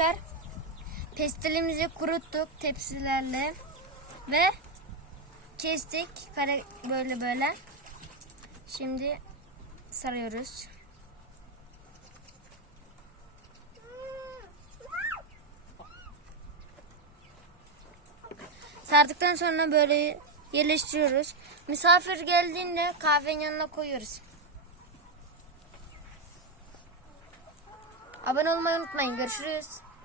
arkadaşlar pestilimizi kuruttuk tepsilerle ve kestik kare böyle. Şimdi sarıyoruz. Sardıktan sonra böyle yerleştiriyoruz. Misafir geldiğinde kahvenin yanına koyuyoruz. Abone olmayı unutmayın. Görüşürüz.